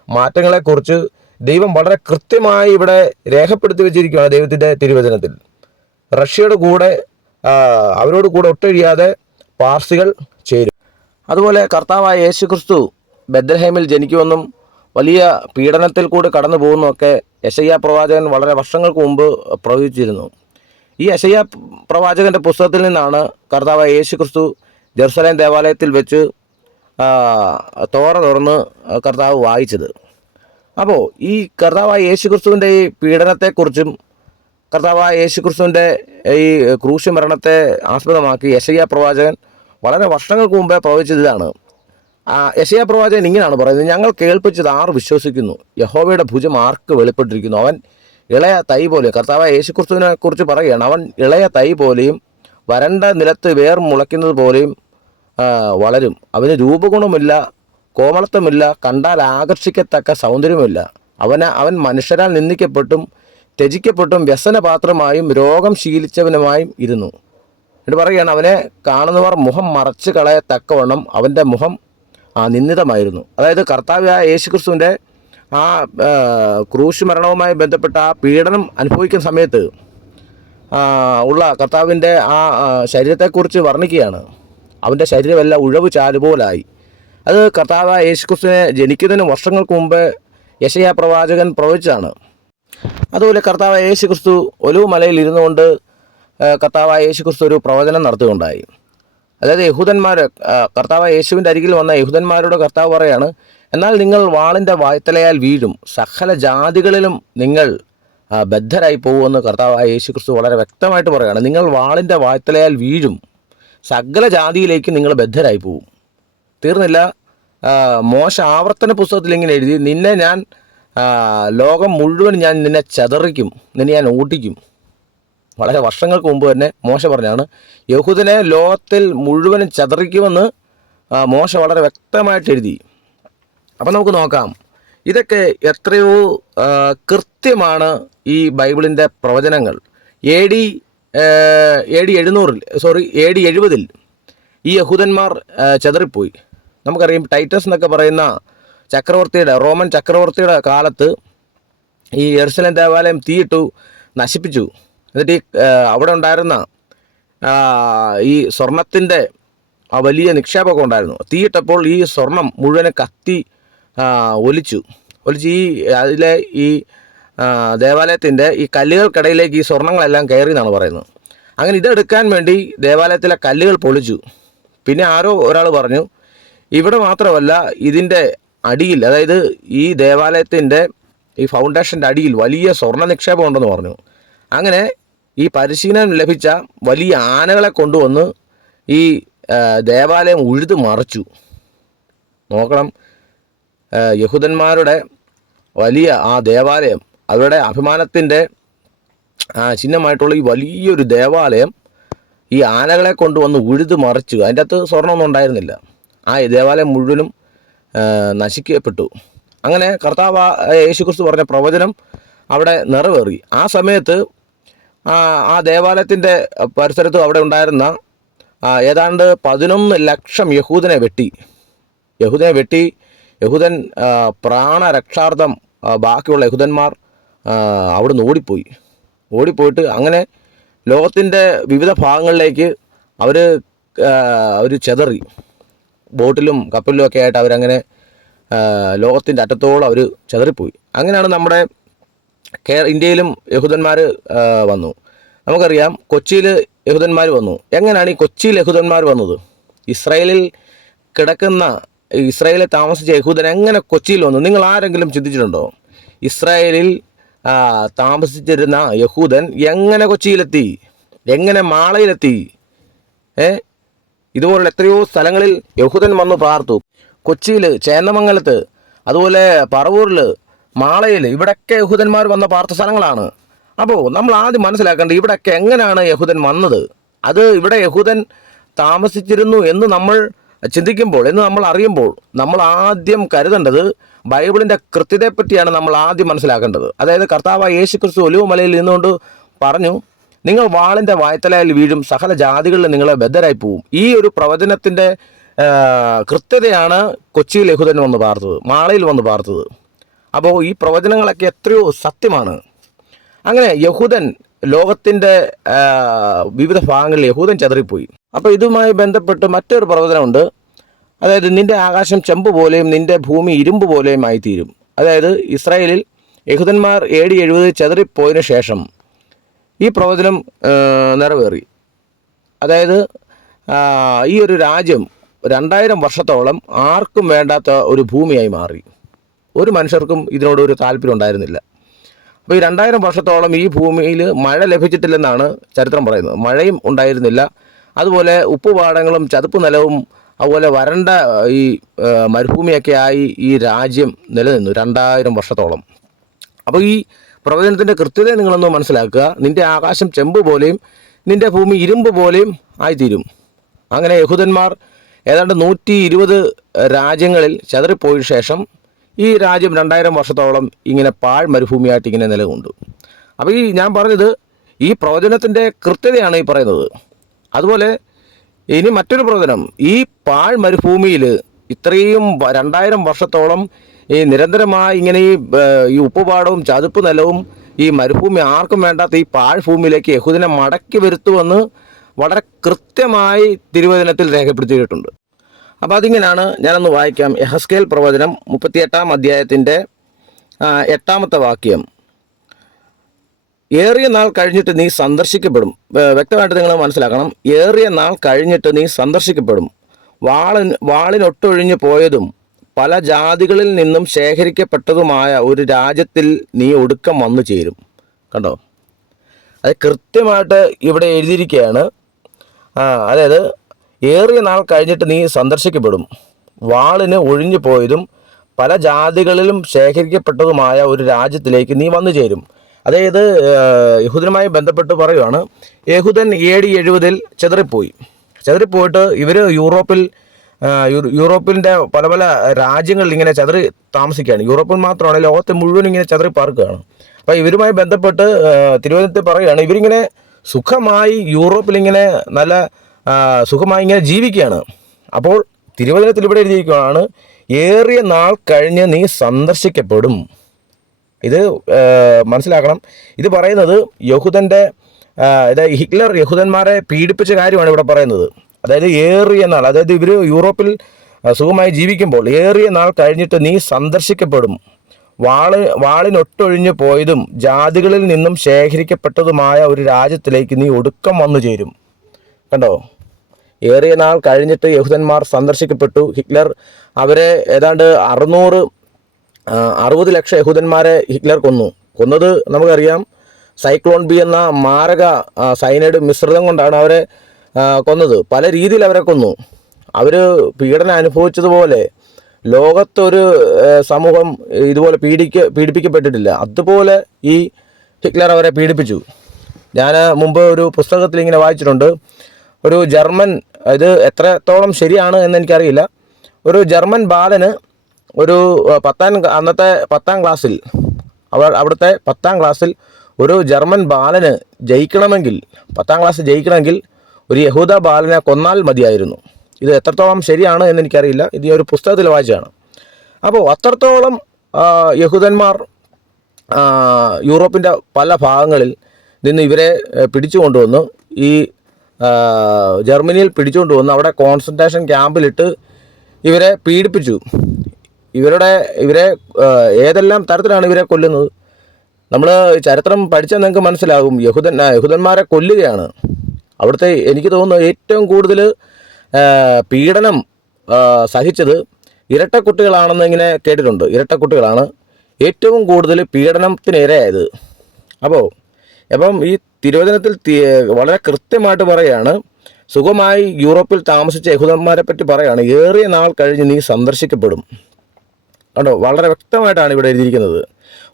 മാറ്റങ്ങളെക്കുറിച്ച് ദൈവം വളരെ കൃത്യമായി ഇവിടെ രേഖപ്പെടുത്തി വെച്ചിരിക്കുകയാണ് ദൈവത്തിന്റെ തിരുവചനത്തിൽ. റഷ്യയുടെ കൂടെ അവരോട് കൂടെ ഒട്ടൊഴിയാതെ പാർസികൾ ചേരും. അതുപോലെ കർത്താവായ യേശു ക്രിസ്തു ബദ്രഹേമിൽ ജനിക്കുമെന്നും വലിയ പീഡനത്തിൽ കൂടി കടന്നു പോകുന്നൊക്കെ യശയ്യ പ്രവാചകൻ വളരെ വർഷങ്ങൾക്ക് മുമ്പ് പ്രവചിച്ചിരുന്നു. ഈ യശയ്യ പ്രവാചകന്റെ പുസ്തകത്തിൽ നിന്നാണ് കർത്താവായ യേശു ക്രിസ്തു ജെറുസലേം ദേവാലയത്തിൽ വെച്ച് തോറ തുറന്ന് കർത്താവ് വായിച്ചത്. അപ്പോൾ ഈ കർത്താവായ യേശു ക്രിസ്തുവിന്റെ ഈ പീഡനത്തെക്കുറിച്ചും കർത്താവായ യേശു ക്രിസ്തുവിന്റെ ഈ ക്രൂശ് മരണത്തെ ആസ്പദമാക്കി യശയ്യ പ്രവാചകൻ വളരെ വർഷങ്ങൾക്ക് മുമ്പേ പ്രവചിച്ചതാണ് യശയ പ്രവാചകൻ ഇങ്ങനെയാണ് പറയുന്നത്. ഞങ്ങൾ കേൾപ്പിച്ചത് ആർ വിശ്വസിക്കുന്നു. യഹോവയുടെ ഭുജം ആർക്ക് വെളിപ്പെട്ടിരിക്കുന്നു? അവൻ ഇളയ തൈ പോലെ കർത്താവ് യേശു ക്രിസ്തുവിനെ കുറിച്ച് പറയുകയാണ്. അവൻ ഇളയ തൈ പോലെയും വരണ്ട നിലത്ത് വേർ മുളയ്ക്കുന്നത് പോലെയും വളരും. അവന് രൂപഗുണമില്ല കോമളത്വമില്ല കണ്ടാൽ ആകർഷിക്കത്തക്ക സൗന്ദര്യമില്ല അവന് അവൻ മനുഷ്യരാൽ നിന്ദിക്കപ്പെട്ടും ത്യജിക്കപ്പെട്ടും വ്യസനപാത്രമായും രോഗം ശീലിച്ചവനുമായും ഇരുന്നു. എന്നിട്ട് പറയുകയാണ് അവനെ കാണുന്നവർ മുഖം മറച്ച് കളയത്തക്കവണ്ണം അവന്റെ മുഖം നിന്ദിതമായിരുന്നു. അതായത് കർത്താവായ യേശുക്രിസ്തുവിന്റെ ആ ആ, ക്രൂശ് മരണവുമായി ബന്ധപ്പെട്ട ആ പീഡനം അനുഭവിക്കുന്ന സമയത്ത് ഉള്ള കർത്താവിന്റെ ആ ശരീരത്തെക്കുറിച്ച് വർണിക്കുകയാണ്. അവന്റെ ശരീരമെല്ലാം ഉഴവ് ചാലുപോലായി. അത് കർത്താവായ യേശുക്രിസ്തുവിനെ ജനിക്കുന്നതിന് വർഷങ്ങൾക്ക് മുമ്പ് യശയ പ്രവാചകൻ പ്രവചിച്ചാണ് അതുപോലെ കർത്താവ് യേശു ക്രിസ്തു ഒലിവ് മലയിൽ ഇരുന്നു കൊണ്ട് ആ, കർത്താവായ യേശു ക്രിസ്തു ഒരു പ്രവചനം നടത്തുകയുണ്ടായി. അതായത് യഹൂദന്മാർ കർത്താവായ യേശുവിന്റെ അരികിൽ വന്ന യഹൂദന്മാരുടെ കർത്താവ് പറയാണ് എന്നാൽ നിങ്ങൾ വാളിന്റെ വായ്ത്തലയാൽ വീഴും. സകല ജാതികളിലും നിങ്ങൾ ബദ്ധരായി പോകുമെന്ന് കർത്താവായ യേശു ക്രിസ്തു വളരെ വ്യക്തമായിട്ട് പറയുകയാണ് നിങ്ങൾ വാളിന്റെ വായ്ത്തലയാൽ വീഴും. സകല ജാതിയിലേക്ക് നിങ്ങൾ ബദ്ധരായി പോകും. തീർന്നില്ല. മോശ ആവർത്തന പുസ്തകത്തിൽ ഇങ്ങനെ എഴുതി നിന്നെ ഞാൻ ലോകം മുഴുവൻ ഞാൻ നിന്നെ ചതറിക്കും. നിന്നെ ഞാൻ ഓട്ടിക്കും. വളരെ വർഷങ്ങൾക്ക് മുമ്പ് തന്നെ മോശ പറഞ്ഞാണ്. യഹൂദനെ ലോകത്തിൽ മുഴുവനും ചതറിക്കുമെന്ന് മോശ വളരെ വ്യക്തമായിട്ട് എഴുതി. അപ്പം നമുക്ക് നോക്കാം. ഇതൊക്കെ എത്രയോ കൃത്യമാണ് ഈ ബൈബിളിന്റെ പ്രവചനങ്ങൾ. എ ഡി എ ഡി എഴുന്നൂറിൽ സോറി എ ഡി എഴുപതിൽ ഈ യഹൂദന്മാർ ചെതറിപ്പോയി. നമുക്കറിയാം ടൈറ്റസ് എന്നൊക്കെ പറയുന്ന ചക്രവർത്തിയുടെ റോമൻ ചക്രവർത്തിയുടെ കാലത്ത് ഈ എർസലൻ ദേവാലയം തീയിട്ടു നശിപ്പിച്ചു. എന്നിട്ട് ഈ അവിടെ ഉണ്ടായിരുന്ന ഈ സ്വർണത്തിന്റെ ആ വലിയ നിക്ഷേപമൊക്കെ ഉണ്ടായിരുന്നു. തീയിട്ടപ്പോൾ ഈ സ്വർണം മുഴുവൻ കത്തി ഒലിച്ചു. ഒലിച്ച് ഈ അതിലെ ഈ ദേവാലയത്തിന്റെ ഈ കല്ലുകൾക്കിടയിലേക്ക് ഈ സ്വർണങ്ങളെല്ലാം കയറി എന്നാണ് പറയുന്നത്. അങ്ങനെ ഇതെടുക്കാൻ വേണ്ടി ദേവാലയത്തിലെ കല്ലുകൾ പൊളിച്ചു. പിന്നെ ആരോ ഒരാൾ പറഞ്ഞു ഇവിടെ മാത്രമല്ല ഇതിന്റെ അടിയിൽ അതായത് ഈ ദേവാലയത്തിന്റെ ഈ ഫൗണ്ടേഷന്റെ അടിയിൽ വലിയ സ്വർണ നിക്ഷേപം ഉണ്ടെന്ന് പറഞ്ഞു. അങ്ങനെ ഈ പരിശീലനം ലഭിച്ച വലിയ ആനകളെ കൊണ്ടുവന്ന് ഈ ദേവാലയം ഉഴുതു മറിച്ചു. നോക്കണം യഹൂദന്മാരുടെ വലിയ ആ ദേവാലയം അവരുടെ അഭിമാനത്തിന്റെ ചിഹ്നമായിട്ടുള്ള ഈ വലിയൊരു ദേവാലയം ഈ ആനകളെ കൊണ്ടുവന്ന് ഉഴുതു മറിച്ചു. അതിന്റെ അകത്ത് സ്വർണമൊന്നും ഉണ്ടായിരുന്നില്ല. ആ ദേവാലയം മുഴുവനും നശിക്കപ്പെട്ടു. അങ്ങനെ കർത്താവ് യേശുക്രിസ്തു പറഞ്ഞ പ്രവചനം അവിടെ നിറവേറി. ആ സമയത്ത് ആ ദേവാലയത്തിന്റെ പരിസരത്ത് അവിടെ ഉണ്ടായിരുന്ന ഏതാണ്ട് പതിനൊന്ന് ലക്ഷം യഹൂദനെ വെട്ടി. യഹൂദനെ വെട്ടി. യഹൂദൻ പ്രാണരക്ഷാർത്ഥം ബാക്കിയുള്ള യഹൂദന്മാർ അവിടുന്ന് ഓടിപ്പോയി. ഓടിപ്പോയിട്ട് അങ്ങനെ ലോകത്തിന്റെ വിവിധ ഭാഗങ്ങളിലേക്ക് അവർ അവർ ചെതറി. ബോട്ടിലും കപ്പലിലും ഒക്കെ ആയിട്ട് അവരങ്ങനെ ലോകത്തിന്റെ അറ്റത്തോളം അവർ ചെതറിപ്പോയി. അങ്ങനെയാണ് നമ്മുടെ കേ ഇന്ത്യയിലും യഹൂദന്മാർ വന്നു. നമുക്കറിയാം കൊച്ചിയിൽ യഹൂദന്മാർ വന്നു. എങ്ങനെയാണ് ഈ കൊച്ചിയിൽ യഹൂദന്മാർ വന്നത്? ഇസ്രായേലിൽ കിടക്കുന്ന ഇസ്രായേലിൽ താമസിച്ച യഹൂദൻ എങ്ങനെ കൊച്ചിയിൽ വന്നു? നിങ്ങൾ ആരെങ്കിലും ചിന്തിച്ചിട്ടുണ്ടോ? ഇസ്രായേലിൽ താമസിച്ചിരുന്ന യഹൂദൻ എങ്ങനെ കൊച്ചിയിലെത്തി? എങ്ങനെ മാളയിലെത്തി? ഏ? ഇതുപോലുള്ള എത്രയോ സ്ഥലങ്ങളിൽ യഹൂദൻ വന്നു പാർത്തു കൊച്ചിയിൽ ചേന്നമംഗലത്ത് അതുപോലെ പറവൂരിൽ മാളയിൽ ഇവിടൊക്കെ യഹൂദന്മാർ വന്ന പാർത്ഥസ്ഥലങ്ങളാണ് അപ്പോൾ നമ്മൾ ആദ്യം മനസ്സിലാക്കേണ്ടത് ഇവിടൊക്കെ എങ്ങനെയാണ് യഹൂദൻ വന്നത്? അത് ഇവിടെ യഹൂദൻ താമസിച്ചിരുന്നു എന്ന് നമ്മൾ ചിന്തിക്കുമ്പോൾ എന്ന് നമ്മൾ അറിയുമ്പോൾ നമ്മൾ ആദ്യം കരുതേണ്ടത് ബൈബിളിന്റെ കൃത്യതയെപ്പറ്റിയാണ് നമ്മൾ ആദ്യം മനസ്സിലാക്കേണ്ടത്. അതായത് കർത്താവ് യേശു ക്രിസ്തു ഒലിവ് മലയിൽ നിന്നുകൊണ്ട് പറഞ്ഞു നിങ്ങൾ വാളിന്റെ വായ്ത്തലയിൽ വീഴും സകല ജാതികളിൽ നിങ്ങളെ ബദ്ധരായി പോവും. ഈ ഒരു പ്രവചനത്തിന്റെ കൃത്യതയാണ് കൊച്ചിയിൽ യഹൂദൻ വന്ന് പാർത്തത് മാളയിൽ വന്ന് പാർത്തത്. അപ്പോൾ ഈ പ്രവചനങ്ങളൊക്കെ എത്രയോ സത്യമാണ്. അങ്ങനെ യഹൂദൻ ലോകത്തിന്റെ വിവിധ ഭാഗങ്ങളിൽ യഹൂദൻ ചെതറിപ്പോയി. അപ്പോൾ ഇതുമായി ബന്ധപ്പെട്ട് മറ്റൊരു പ്രവചനമുണ്ട്. അതായത് നിന്റെ ആകാശം ചെമ്പ് പോലെയും നിന്റെ ഭൂമി ഇരുമ്പ് പോലെയും ആയിത്തീരും. അതായത് ഇസ്രായേലിൽ യഹൂദന്മാർ ഡി എഴുപത് ചെതറിപ്പോയതിനു ശേഷം ഈ പ്രവചനം നിറവേറി. അതായത് ഈ ഒരു രാജ്യം രണ്ടായിരം വർഷത്തോളം ആർക്കും വേണ്ടാത്ത ഒരു ഭൂമിയായി മാറി. ഒരു മനുഷ്യർക്കും ഇതിനോട് ഒരു താല്പര്യം ഉണ്ടായിരുന്നില്ല. അപ്പോൾ ഈ രണ്ടായിരം വർഷത്തോളം ഈ ഭൂമിയിൽ മഴ ലഭിച്ചിട്ടില്ലെന്നാണ് ചരിത്രം പറയുന്നത്. മഴയും ഉണ്ടായിരുന്നില്ല. അതുപോലെ ഉപ്പുപാടങ്ങളും ചതുപ്പ് നിലവും അതുപോലെ വരണ്ട ഈ മരുഭൂമിയൊക്കെ ആയി ഈ രാജ്യം നിലനിന്നു രണ്ടായിരം വർഷത്തോളം. അപ്പോൾ ഈ പ്രവചനത്തിന്റെ കൃത്യത നിങ്ങളൊന്ന് മനസ്സിലാക്കുക. നിന്റെ ആകാശം ചെമ്പ് പോലെയും നിന്റെ ഭൂമി ഇരുമ്പ് പോലെയും ആയിത്തീരും. അങ്ങനെ യഹൂദന്മാർ ഏതാണ്ട് നൂറ്റി ഇരുപത് രാജ്യങ്ങളിൽ ചെതറിപ്പോയ ശേഷം ഈ രാജ്യം രണ്ടായിരം വർഷത്തോളം ഇങ്ങനെ പാഴ് മരുഭൂമിയായിട്ട് ഇങ്ങനെ നിലകൊണ്ടു. അപ്പോൾ ഈ ഞാൻ പറഞ്ഞത് ഈ പ്രവചനത്തിന്റെ കൃത്യതയാണ് ഈ പറയുന്നത്. അതുപോലെ ഇനി മറ്റൊരു പ്രവചനം ഈ പാഴ് മരുഭൂമിയിൽ ഇത്രയും രണ്ടായിരം വർഷത്തോളം ഈ നിരന്തരമായി ഇങ്ങനെ ഈ ഈ ഉപ്പുപാടവും ചതുപ്പ് നിലവും ഈ മരുഭൂമി ആർക്കും വേണ്ടാത്ത ഈ പാഴ് ഭൂമിയിലേക്ക് യഹൂദിനെ മടക്കി വരുത്തുമെന്ന് വളരെ കൃത്യമായി തിരുവചനത്തിൽ രേഖപ്പെടുത്തിയിട്ടുണ്ട്. അപ്പോൾ അതിങ്ങനെയാണ് ഞാനൊന്ന് വായിക്കാം. യഹസ്കേൽ പ്രവചനം മുപ്പത്തിയെട്ടാം അധ്യായത്തിന്റെ എട്ടാമത്തെ വാക്യം. ഏറിയ നാൾ കഴിഞ്ഞിട്ട് നീ സന്ദർശിക്കപ്പെടും. വ്യക്തമായിട്ട് നിങ്ങൾ മനസ്സിലാക്കണം. ഏറിയ നാൾ കഴിഞ്ഞിട്ട് നീ സന്ദർശിക്കപ്പെടും. വാളിന് വാളിനൊട്ടൊഴിഞ്ഞു പോയതും പല ജാതികളിൽ നിന്നും ശേഖരിക്കപ്പെട്ടതുമായ ഒരു രാജ്യത്തിൽ നീ ഒടുക്കം വന്നു ചേരും. കണ്ടോ? അത് കൃത്യമായിട്ട് ഇവിടെ എഴുതിയിരിക്കുകയാണ്. അതായത് ഏറിയ നാൾ കഴിഞ്ഞിട്ട് നീ സന്ദർശിക്കപ്പെടും. വാളിന് ഒഴിഞ്ഞു പോയതും പല ജാതികളിലും ശേഖരിക്കപ്പെട്ടതുമായ ഒരു രാജ്യത്തിലേക്ക് നീ വന്നു ചേരും. അതായത് യഹൂദനുമായി ബന്ധപ്പെട്ട് പറയുവാണ് യഹൂദൻ എ ഡി എഴുപതിൽ ചെതറിപ്പോയി. ചെതറിപ്പോയിട്ട് ഇവർ യൂറോപ്പിൽ യൂറോപ്പിന്റെ പല പല രാജ്യങ്ങളിൽ ഇങ്ങനെ ചെതറി താമസിക്കുകയാണ്. യൂറോപ്പിൽ മാത്രമാണ് ലോകത്തെ മുഴുവൻ ഇങ്ങനെ ചെതറി പാർക്കുകയാണ്. അപ്പോൾ ഇവരുമായി ബന്ധപ്പെട്ട് തിരുവനന്തപുരത്ത് പറയുകയാണ് ഇവരിങ്ങനെ സുഖമായി യൂറോപ്പിൽ ഇങ്ങനെ നല്ല സുഖമായി ഇങ്ങനെ ജീവിക്കുകയാണ്. അപ്പോൾ തിരുവചനത്തിൽ ഇവിടെ എഴുതിയിരിക്കുകയാണ് ഏറിയ നാൾ കഴിഞ്ഞ് നീ സന്ദർശിക്കപ്പെടും. ഇത് മനസ്സിലാക്കണം. ഇത് പറയുന്നത് യഹൂദന്റെ അതായത് ഹിറ്റ്ലർ യഹൂദന്മാരെ പീഡിപ്പിച്ച കാര്യമാണ് ഇവിടെ പറയുന്നത്. അതായത് ഏറിയ നാൾ അതായത് ഇവർ യൂറോപ്പിൽ സുഖമായി ജീവിക്കുമ്പോൾ ഏറിയ നാൾ കഴിഞ്ഞിട്ട് നീ സന്ദർശിക്കപ്പെടും. വാൾ വാളിനൊട്ടൊഴിഞ്ഞു പോയതും ജാതികളിൽ നിന്നും ശേഖരിക്കപ്പെട്ടതുമായ ഒരു രാജ്യത്തിലേക്ക് നീ ഒടുക്കം വന്നു ചേരും കണ്ടോ? ഏറിയ നാൾ കഴിഞ്ഞിട്ട് യഹൂദന്മാർ സന്ദർശിക്കപ്പെട്ടു. ഹിറ്റ്ലർ അവരെ ഏതാണ്ട് അറുന്നൂറ് അറുപത് ലക്ഷം യഹൂദന്മാരെ ഹിറ്റ്ലർ കൊന്നു. കൊന്നത് നമുക്കറിയാം. സൈക്ലോൺ ബി എന്ന മാരക സൈനൈഡ് മിശ്രിതം കൊണ്ടാണ് അവരെ കൊന്നത്. പല രീതിയിൽ അവരെ കൊന്നു. അവർ പീഡനം അനുഭവിച്ചതുപോലെ ലോകത്തൊരു സമൂഹം ഇതുപോലെ പീഡിക്ക പീഡിപ്പിക്കപ്പെട്ടിട്ടില്ല. അതുപോലെ ഈ ഹിറ്റ്ലർ അവരെ പീഡിപ്പിച്ചു. ഞാൻ മുമ്പ് ഒരു പുസ്തകത്തിൽ ഇങ്ങനെ വായിച്ചിട്ടുണ്ട്. ഒരു ജർമ്മൻ ഇത് എത്രത്തോളം ശരിയാണ് എന്ന് എനിക്കറിയില്ല. ഒരു ജർമ്മൻ ബാലന് ഒരു പത്താം അന്നത്തെ പത്താം ക്ലാസ്സിൽ അവർ അവിടുത്തെ പത്താം ക്ലാസ്സിൽ ഒരു ജർമ്മൻ ബാലന് ജയിക്കണമെങ്കിൽ പത്താം ക്ലാസ് ജയിക്കണമെങ്കിൽ ഒരു യഹൂദ ബാലനെ കൊന്നാൽ മതിയായിരുന്നു. ഇത് എത്രത്തോളം ശരിയാണ് എന്ന് എനിക്കറിയില്ല. ഇത് ഒരു പുസ്തകത്തിൽ വായിച്ചതാണ്. അപ്പോൾ അത്രത്തോളം യഹൂദന്മാർ യൂറോപ്പിന്റെ പല ഭാഗങ്ങളിൽ നിന്ന് ഇവരെ പിടിച്ചുകൊണ്ടുവന്നു. പിടിച്ചു കൊണ്ടുവന്ന് ഈ ജർമ്മനിയിൽ പിടിച്ചുകൊണ്ട് വന്ന് അവിടെ കോൺസെൻട്രേഷൻ ക്യാമ്പിലിട്ട് ഇവരെ പീഡിപ്പിച്ചു. ഇവരുടെ ഇവരെ ഏതെല്ലാം തരത്തിലാണ് ഇവരെ കൊല്ലുന്നത്? നമ്മൾ ചരിത്രം പഠിച്ചാൽ നിങ്ങൾക്ക് മനസ്സിലാകും. യഹൂദൻ യഹൂദന്മാരെ കൊല്ലുകയാണ്. അവിടുത്തെ എനിക്ക് തോന്നുന്നു ഏറ്റവും കൂടുതൽ പീഡനം സഹിച്ചത് ഇരട്ടക്കുട്ടികളാണെന്ന് ഇങ്ങനെ കേട്ടിട്ടുണ്ട്. ഇരട്ടക്കുട്ടികളാണ്. ഏറ്റവും കൂടുതൽ പീഡനത്തിനിരയായത്. അപ്പോൾ അപ്പം ഈ തിരുവചനത്തിൽ വളരെ കൃത്യമായിട്ട് പറയുകയാണ് സുഖമായി യൂറോപ്പിൽ താമസിച്ച യഹൂദന്മാരെ പറ്റി പറയുകയാണ് ഏറിയ നാൾ കഴിഞ്ഞ് നീ സന്ദർശിക്കപ്പെടും. കണ്ടോ? വളരെ വ്യക്തമായിട്ടാണ് ഇവിടെ എഴുതിയിരിക്കുന്നത്.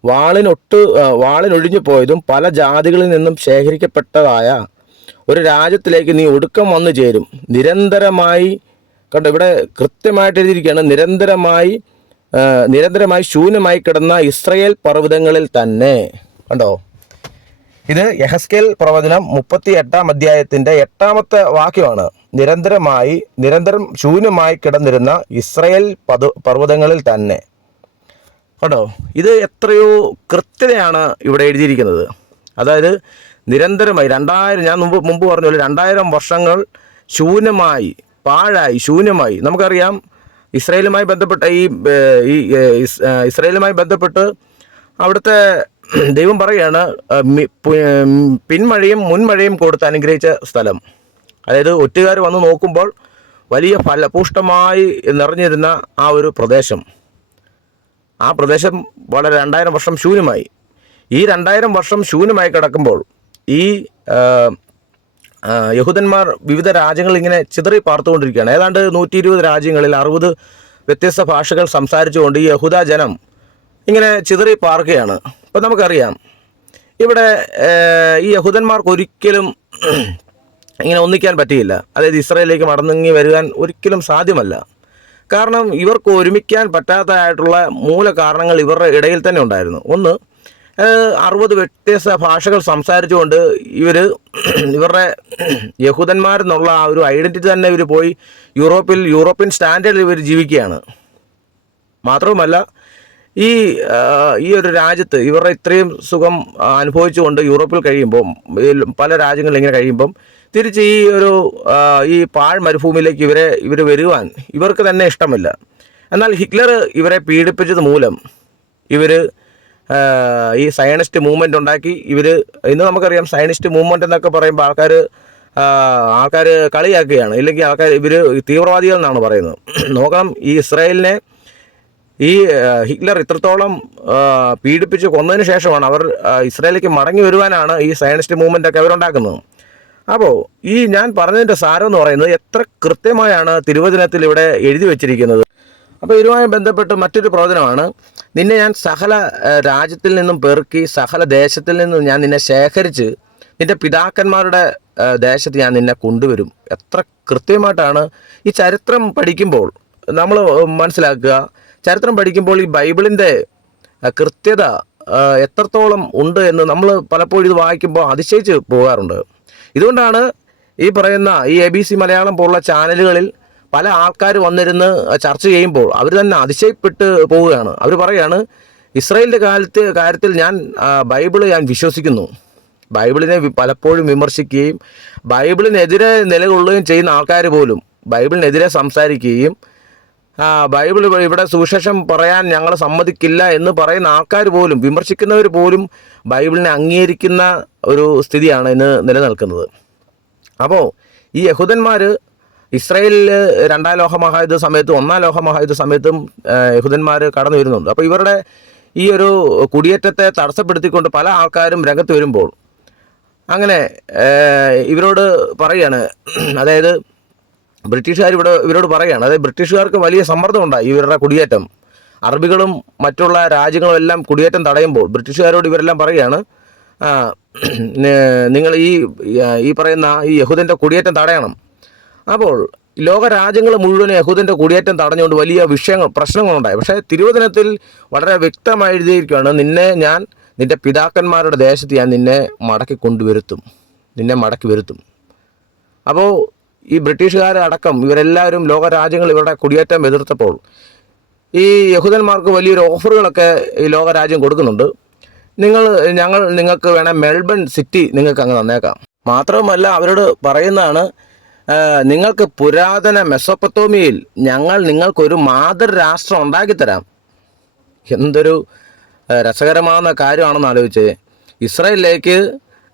വാളിനൊട്ട് വാളിനൊഴിഞ്ഞു പോയതും പല ജാതികളിൽ നിന്നും ശേഖരിക്കപ്പെട്ടതായ ഒരു രാജ്യത്തിലേക്ക് നീ ഒടുക്കം വന്നു ചേരും. നിരന്തരമായി കണ്ടോ? ഇവിടെ കൃത്യമായിട്ട് എഴുതിയിരിക്കുകയാണ് നിരന്തരമായി നിരന്തരമായി ശൂന്യമായി കിടന്ന ഇസ്രയേൽ പർവതങ്ങളിൽ തന്നെ. കണ്ടോ? ഇത് യഹസ്കേൽ പ്രവചനം മുപ്പത്തി എട്ടാം അധ്യായത്തിന്റെ എട്ടാമത്തെ വാക്യമാണ്. നിരന്തരമായി നിരന്തരം ശൂന്യമായി കിടന്നിരുന്ന ഇസ്രയേൽ പതു പർവതങ്ങളിൽ തന്നെ. കേട്ടോ? ഇത് എത്രയോ കൃത്യതയാണ് ഇവിടെ എഴുതിയിരിക്കുന്നത്. അതായത് നിരന്തരമായി രണ്ടായിരം ഞാൻ മുമ്പ് മുമ്പ് പറഞ്ഞ പോലെ രണ്ടായിരം വർഷങ്ങൾ ശൂന്യമായി പാഴായി ശൂന്യമായി. നമുക്കറിയാം ഇസ്രയേലുമായി ബന്ധപ്പെട്ട ഈ ഇസ്രയേലുമായി ബന്ധപ്പെട്ട് അവിടുത്തെ *clears throat* ദൈവം പറയുകയാണ് ഏർ, മി- പു- ഏർ, പിന്മഴയും മുൻമഴയും കൊടുത്ത് അനുഗ്രഹിച്ച സ്ഥലം. അതായത് ഒറ്റുകാർ വന്ന് നോക്കുമ്പോൾ വലിയ ഫലപുഷ്ടമായി നിറഞ്ഞിരുന്ന ആ ഒരു പ്രദേശം. ആ പ്രദേശം വളരെ രണ്ടായിരം വർഷം ശൂന്യമായി. ഈ രണ്ടായിരം വർഷം ശൂന്യമായി കിടക്കുമ്പോൾ ഈ യഹൂദന്മാർ വിവിധ രാജ്യങ്ങളിൽ ഇങ്ങനെ ചിതറി പാർത്തുകൊണ്ടിരിക്കുകയാണ്. ഏതാണ്ട് നൂറ്റി ഇരുപത് രാജ്യങ്ങളിൽ അറുപത് വ്യത്യസ്ത ഭാഷകൾ സംസാരിച്ചുകൊണ്ട് ഈ യഹൂദ ജനം ഇങ്ങനെ ചിതറി പാർക്കുകയാണ്. അപ്പം നമുക്കറിയാം. ഇവിടെ ഈ യഹൂദന്മാർക്ക് ഒരിക്കലും *clears throat* ഇങ്ങനെ ഒന്നിക്കാൻ പറ്റിയില്ല. അതായത് ഇസ്രയേലിലേക്ക് മടങ്ങി വരുവാൻ ഒരിക്കലും സാധ്യമല്ല. കാരണം ഇവർക്ക് ഒരുമിക്കാൻ പറ്റാത്തതായിട്ടുള്ള മൂല കാരണങ്ങൾ ഇവരുടെ ഇടയിൽ തന്നെ ഉണ്ടായിരുന്നു. ഒന്ന് അറുപത് വ്യത്യസ്ത ഭാഷകൾ സംസാരിച്ചുകൊണ്ട് ഇവർ *clears throat* ഇവരുടെ *clears throat* യഹൂദന്മാരെന്നുള്ള ആ ഒരു ഐഡന്റിറ്റി തന്നെ ഇവർ പോയി യൂറോപ്പിൽ യൂറോപ്യൻ സ്റ്റാൻഡേർഡിൽ ഇവർ ജീവിക്കുകയാണ്. മാത്രവുമല്ല ഈ ഈ ഒരു രാജ്യത്ത് ഇവരുടെ ഇത്രയും സുഖം അനുഭവിച്ചുകൊണ്ട് യൂറോപ്പിൽ കഴിയുമ്പം പല രാജ്യങ്ങളിൽ ഇങ്ങനെ കഴിയുമ്പം തിരിച്ച് ഈ ഒരു ഈ പാഴ് മരുഭൂമിയിലേക്ക് ഇവരെ ഇവർ വരുവാൻ ഇവർക്ക് തന്നെ ഇഷ്ടമില്ല. എന്നാൽ ഹിറ്റ്ലർ ഇവരെ പീഡിപ്പിച്ചത് മൂലം ഇവർ ഈ സയനിസ്റ്റ് മൂവ്മെന്റ് ഉണ്ടാക്കി. ഇവർ ഇന്ന് നമുക്കറിയാം സയനിസ്റ്റ് മൂവ്മെന്റ് എന്നൊക്കെ പറയുമ്പോൾ ആൾക്കാർ ആൾക്കാർ കളിയാക്കുകയാണ്. ഇല്ലെങ്കിൽ ആൾക്കാർ ഇവർ തീവ്രവാദികൾ എന്നാണ് പറയുന്നത്. നോക്കണം ഈ ഇസ്രായേലിനെ ഈ ഹിറ്റ്ലർ ഇത്രത്തോളം പീഡിപ്പിച്ച് കൊന്നതിന് ശേഷമാണ് അവർ ഇസ്രായേലിലേക്ക് മടങ്ങി വരുവാനാണ് ഈ സയനിസ്റ്റ് മൂവ്മെന്റ് ഒക്കെ അവരുണ്ടാക്കുന്നത്. അപ്പോൾ ഈ ഞാൻ പറഞ്ഞതിന്റെ സാരം എന്ന് പറയുന്നത് എത്ര കൃത്യമായാണ് തിരുവചനത്തിൽ ഇവിടെ എഴുതി വച്ചിരിക്കുന്നത്? അപ്പോൾ ഇതുമായി ബന്ധപ്പെട്ട് മറ്റൊരു പ്രവചനമാണ്. നിന്നെ ഞാൻ സകല രാജ്യത്തിൽ നിന്നും പെറുക്കി സകല ദേശത്തിൽ നിന്നും ഞാൻ നിന്നെ ശേഖരിച്ച് നിന്റെ പിതാക്കന്മാരുടെ ദേശത്ത് ഞാൻ നിന്നെ കൊണ്ടുവരും. എത്ര കൃത്യമായിട്ടാണ് ഈ ചരിത്രം പഠിക്കുമ്പോൾ നമ്മൾ മനസ്സിലാക്കുക. ചരിത്രം പഠിക്കുമ്പോൾ ഈ ബൈബിളിന്റെ കൃത്യത എത്രത്തോളം ഉണ്ട് എന്ന് നമ്മൾ പലപ്പോഴും ഇത് വായിക്കുമ്പോൾ അതിശയിച്ച് പോകാറുണ്ട്. ഇതുകൊണ്ടാണ് ഈ പറയുന്ന ഈ എ ബി സി മലയാളം പോലുള്ള ചാനലുകളിൽ പല ആൾക്കാർ വന്നിരുന്ന് ചർച്ച ചെയ്യുമ്പോൾ അവർ തന്നെ അതിശയപ്പെട്ട് പോവുകയാണ്. അവർ പറയുകയാണ് ഇസ്രയേലിന്റെ കാലത്ത് കാര്യത്തിൽ ഞാൻ ബൈബിൾ ഞാൻ വിശ്വസിക്കുന്നു. ബൈബിളിനെ പലപ്പോഴും വിമർശിക്കുകയും ബൈബിളിനെതിരെ നിലകൊള്ളുകയും ചെയ്യുന്ന ആൾക്കാർ പോലും ബൈബിളിനെതിരെ സംസാരിക്കുകയും ബൈബിൾ ഇവിടെ- സുവിശേഷം പറയാൻ ഞങ്ങൾ സമ്മതിക്കില്ല എന്ന് പറയുന്ന ആൾക്കാർ പോലും വിമർശിക്കുന്നവർ പോലും ബൈബിളിനെ അംഗീകരിക്കുന്ന ഒരു സ്ഥിതിയാണ് ഇന്ന് നിലനിൽക്കുന്നത്. അപ്പോൾ ഈ യഹൂദന്മാർ ഇസ്രായേലിൽ രണ്ടാം ലോക മഹായുദ്ധ സമയത്തും ഒന്നാം ലോക മഹായുദ്ധ സമയത്തും യഹൂദന്മാർ കടന്നു വരുന്നുണ്ട്. അപ്പോൾ ഇവരുടെ ഈ ഒരു കുടിയേറ്റത്തെ തടസ്സപ്പെടുത്തിക്കൊണ്ട് പല ആൾക്കാരും രംഗത്ത് വരുമ്പോൾ അങ്ങനെ ഇവരോട് പറയാണ് അതായത് ബ്രിട്ടീഷുകാർ ഇവിടെ ഇവരോട് പറയുകയാണ് അതായത് ബ്രിട്ടീഷുകാർക്ക് വലിയ സമ്മർദ്ദം ഉണ്ടായി ഇവരുടെ കുടിയേറ്റം. അറബികളും മറ്റുള്ള രാജ്യങ്ങളും എല്ലാം കുടിയേറ്റം തടയുമ്പോൾ ബ്രിട്ടീഷുകാരോട് ഇവരെല്ലാം പറയുകയാണ് നിങ്ങൾ ഈ ഈ പറയുന്ന ഈ യഹൂദന്റെ കുടിയേറ്റം തടയണം. അപ്പോൾ ലോക രാജ്യങ്ങൾ മുഴുവൻ യഹൂദന്റെ കുടിയേറ്റം തടഞ്ഞുകൊണ്ട് വലിയ വിഷയങ്ങൾ പ്രശ്നങ്ങളുണ്ടായി. പക്ഷേ തിരുവചനത്തിൽ വളരെ വ്യക്തമായി എഴുതിയിരിക്കുകയാണ് നിന്നെ ഞാൻ നിന്റെ പിതാക്കന്മാരുടെ ദേശത്ത് ഞാൻ നിന്നെ മടക്കി കൊണ്ടുവരുത്തും. നിന്നെ മടക്കി വരുത്തും. അപ്പോൾ ഈ ബ്രിട്ടീഷുകാരടക്കം ഇവരെല്ലാവരും ലോകരാജ്യങ്ങൾ ഇവരുടെ കുടിയേറ്റം എതിർത്തപ്പോൾ ഈ യഹൂദന്മാർക്ക് വലിയൊരു ഓഫറുകളൊക്കെ ഈ ലോകരാജ്യം കൊടുക്കുന്നുണ്ട്. നിങ്ങൾ ഞങ്ങൾ നിങ്ങൾക്ക് വേണേൽ മെൽബൺ സിറ്റി നിങ്ങൾക്ക് അങ്ങ് തന്നേക്കാം. മാത്രവുമല്ല അവരോട് പറയുന്നതാണ് നിങ്ങൾക്ക് പുരാതന മെസ്സൊപ്പത്തോമിയയിൽ ഞങ്ങൾ നിങ്ങൾക്കൊരു മാതൃരാഷ്ട്രം ഉണ്ടാക്കിത്തരാം. എന്തൊരു രസകരമാകുന്ന കാര്യമാണെന്ന് ആലോചിച്ചേ. ഇസ്രയേലിലേക്ക്